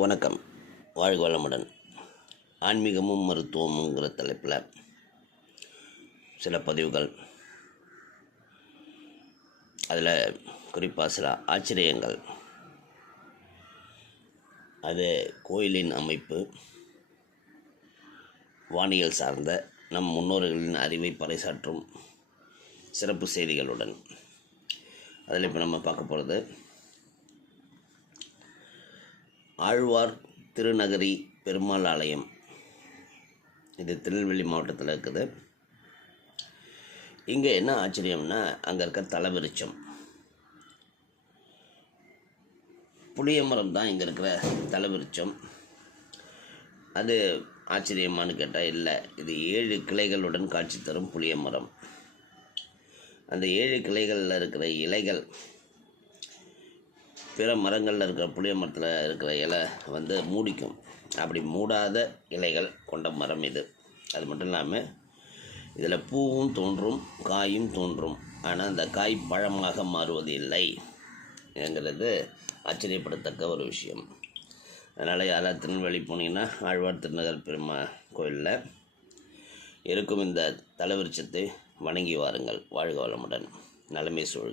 வணக்கம். வாழ்க வளமுடன். ஆன்மீகமும் மருத்துவமுங்கிற தலைப்பில் சில பதிவுகள், அதில் குறிப்பாக சில ஆச்சரியங்கள், அது கோயிலின் அமைப்பு, வானியல் சார்ந்த நம் முன்னோர்களின் அறிவை பறைசாற்றும் சிறப்பு செய்திகளுடன் அதில் இப்போ நம்ம பார்க்க போகிறது ஆழ்வார் திருநகரி பெருமாள் ஆலயம். இது திருநெல்வேலி மாவட்டத்தில் இருக்குது. இங்கே என்ன ஆச்சரியம்னா, அங்கே இருக்க தலவிருட்சம் புளிய மரம் தான். இங்கே இருக்கிற தலவிருட்சம் அது ஆச்சரியமானு கேட்டால் இல்லை. இது 7 கிளைகளுடன் காட்சி தரும் புளிய மரம். அந்த 7 கிளைகளில் இருக்கிற இலைகள் பிற மரங்களில் இருக்கிற புளிய மரத்தில் இருக்கிற இலை மூடிக்கும். அப்படி மூடாத இலைகள் கொண்ட மரம் இது. அது மட்டும் இல்லாமல் இதில் பூவும் தோன்றும், காயும் தோன்றும். ஆனால் அந்த காய் பழமாக மாறுவது இல்லை என்கிறது ஆச்சரியப்படத்தக்க ஒரு விஷயம். அதனால் யாராவது திருநெல்வேலி போனீங்கன்னா ஆழ்வார் திருநகர் பெருமாள் கோயிலில் இருக்கும் இந்த தலவிருட்சத்தை வணங்கி வாருங்கள். வாழ்க வளமுடன். நலமே சூழ்க.